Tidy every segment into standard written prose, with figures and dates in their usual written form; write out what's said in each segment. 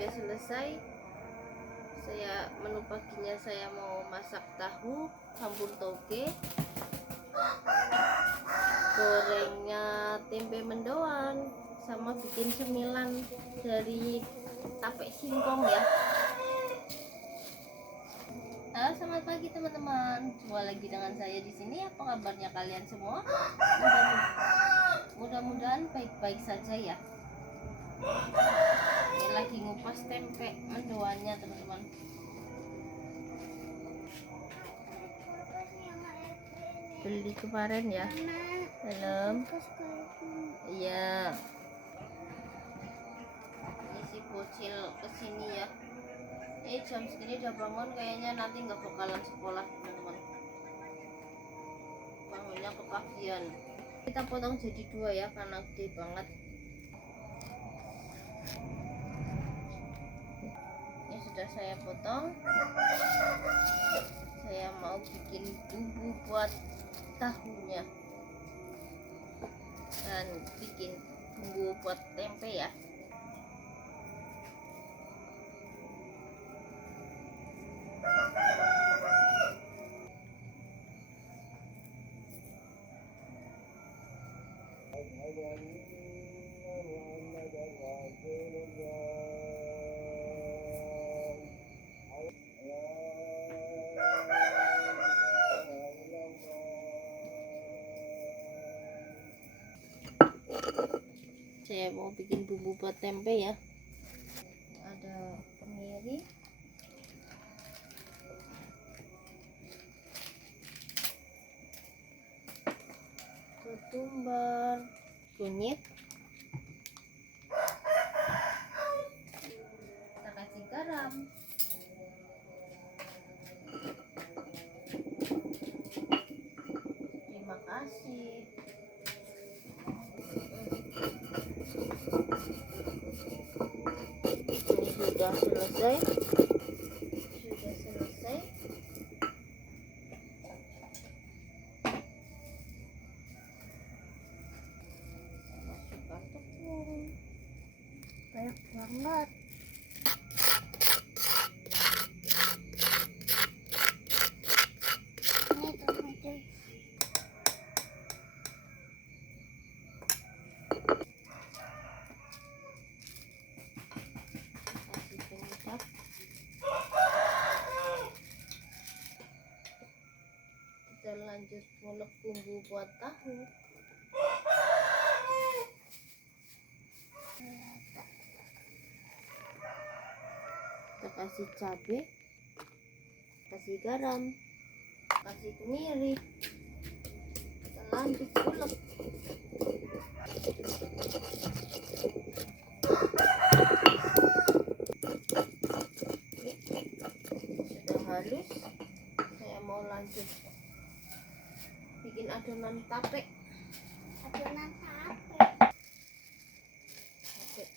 sudah selesai. Menu paginya saya mau masak tahu campur toge, gorengnya tempe mendoan, sama bikin cemilan dari tape singkong ya. Halo, selamat pagi teman-teman. Jumpa lagi dengan saya di sini. Apa kabarnya kalian semua? Mudah-mudahan baik-baik saja ya. Ini lagi ngupas tempe mendoannya teman-teman. Beli kemarin ya. Dalam. Iya. Ini si bocil kesini ya. Jam segini udah bangun, kayaknya nanti nggak bakalan sekolah teman-teman. Bangunnya kepagian. Kita potong jadi 2 ya karena gede banget. Ini sudah saya potong. Saya mau bikin bumbu buat tahunya dan bikin bumbu buat tempe ya. Saya mau bikin bumbu buat tempe ya. Ada kemiri, ketumbar, kunyit, kita kasih garam, terima kasih. Ini sudah selesai. Masukkan tepung banyak banget. Ini tomatnya. Kasih penyedap. Kita lanjut ngulek bumbu buat tahu. Kita kasih cabai, kasih garam, kasih kemiri, kita lanjut ulek. Sudah halus, saya mau lanjut bikin adonan tape. Tape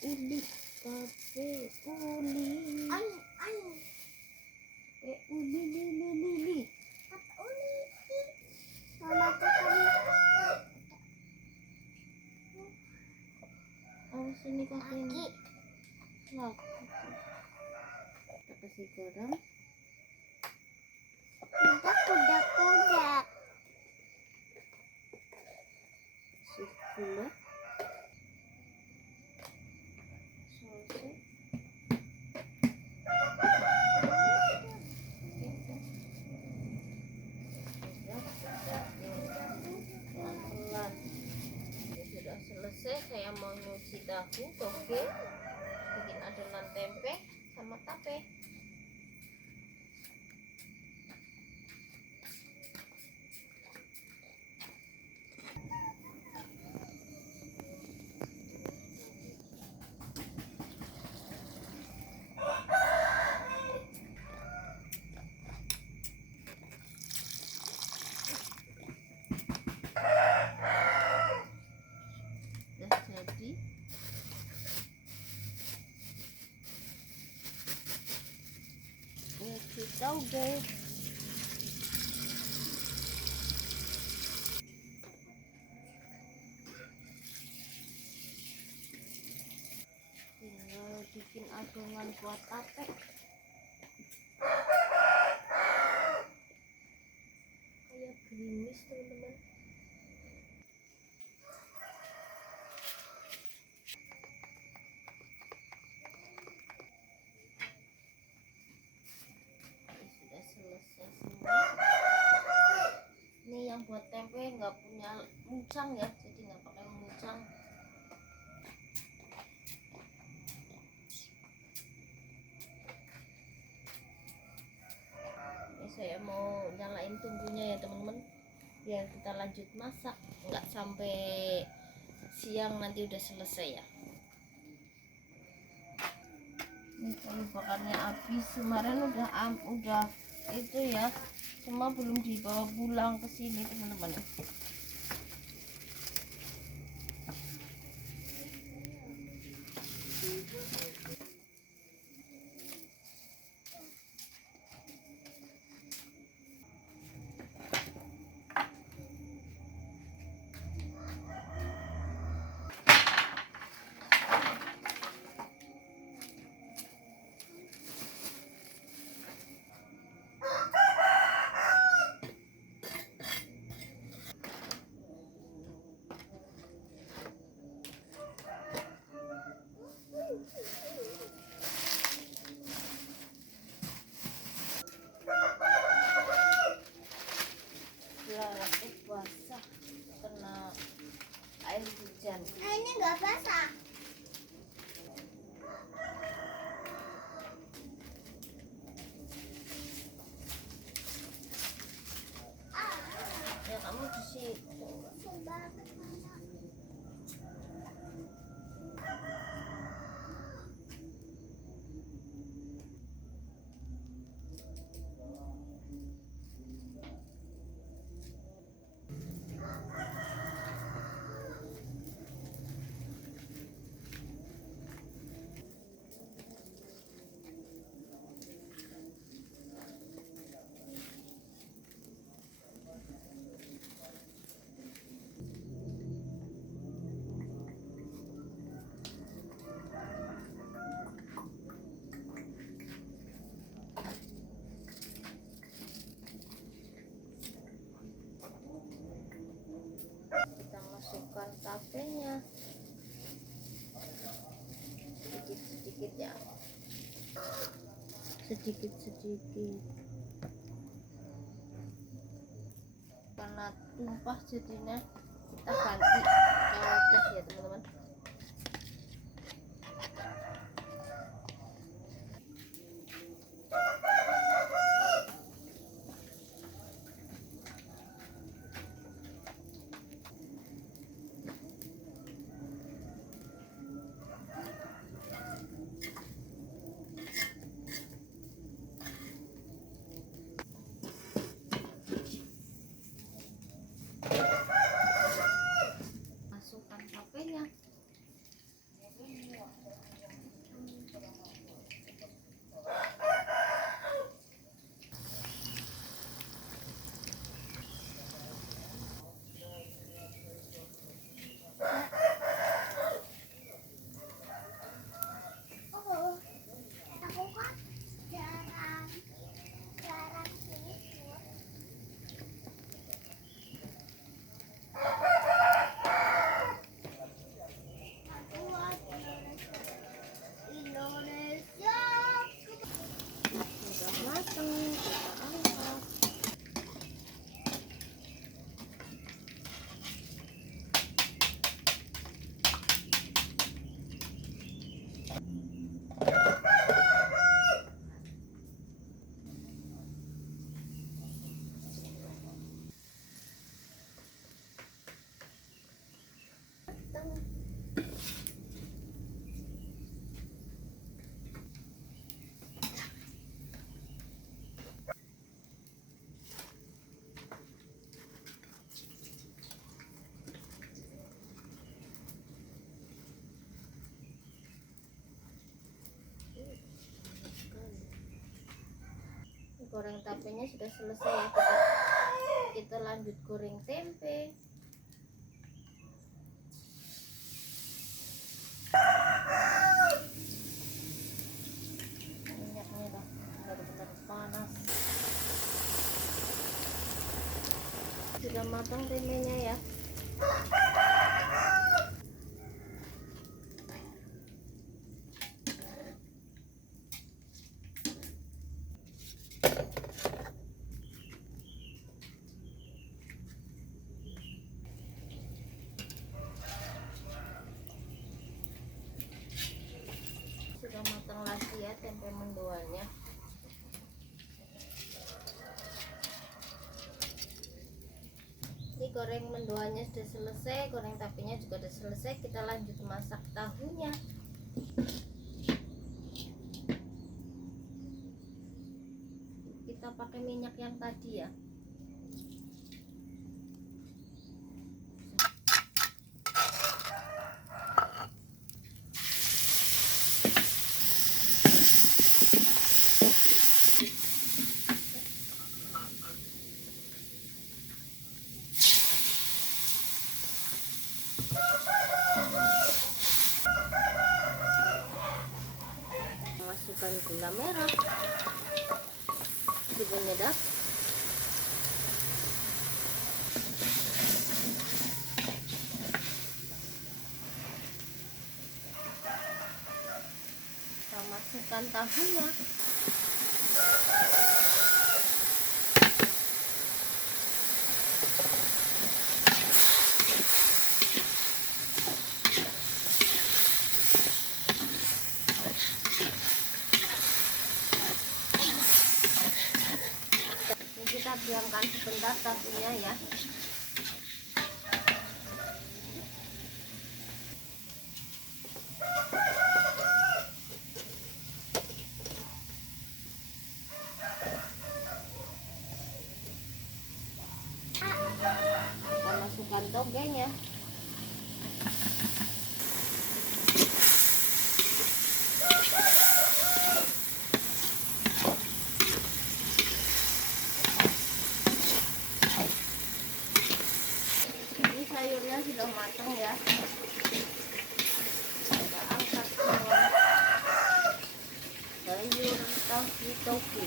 uli, tape uli. Uli. Awas ini kakinya. Nah, kita kasih garam. Kuda. Kasih gula. Sausnya. Sudah selesai, saya mau nyuci tahu, toge, bikin adonan tempe sama tape. Jadi nyuci toge. Tinggal bikin adonan buat tape. Kayak gerimis teman-teman. Sudah selesai semua. Ini yang buat tempe nggak punya mucang ya, jadi nggak pakai mucang. Ini saya mau nyalain tungkunya ya teman-teman, biar kita lanjut masak, nggak sampai siang nanti udah selesai ya. Ini kayu bakarnya habis, kemarin udah itu ya, cuma belum dibawa pulang ke sini teman-teman. Lasik basah kena air hujan. Ini nggak basah. Ya kamu di situ. Kita masukkan tapenya sedikit-sedikit ya, sedikit-sedikit, karena tumpah jadinya kita ganti wadah ya teman-teman. Masukkan tapenya. Oh, aku kan jarang sini. Aku Indonesia. Sudah matang, kita angkat. Goreng tapenya sudah selesai ya, kita lanjut goreng tempe. sudah matang tempenya ya. Sudah matang lagi ya tempe mendoannya. Ini goreng mendoannya sudah selesai, goreng tapenya juga sudah selesai. Kita lanjut masak tahunya. Kita pakai minyak yang tadi ya. Masukkan gula merah di penyedap, kita masukkan tahunya. Kita diamkan sebentar tahunya ya. Kita masukkan togenya. Sayurnya sudah matang ya. Kita angkat semua sayur tahu toge.